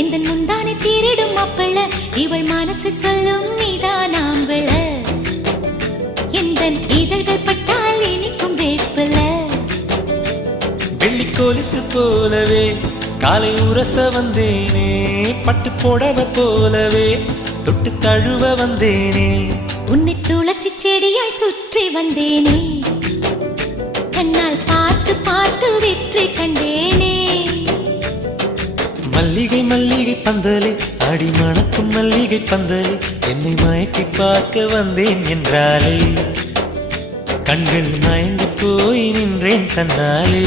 இந்த முந்தானை தீரிடும் மாப்பிள்ள இவள் மனசு சொல்லும் நீதான் ஆம்பள இந்த இதழ்கள் பட்டால் இனிக்கும் வேப்பில வெள்ளி கொலுசு போலவே காலை உரச வந்தேனே பட்டு போடவ போலவே தொட்டு தழுவ வந்தேனே உன்னை துளசி செடியாய் சுற்றி வந்தேனே கண்ணால் பார்த்து பார்த்து வெற்றி கண்டேனே மல்லிகை மல்லிகை பந்தலே அடி மணக்கும் மல்லிகை பந்தலே என்னை மயக்கி பார்க்க வந்தேன் என்றாலே கண்கள் மயங்கி போய் நின்றேன் தன்னாலே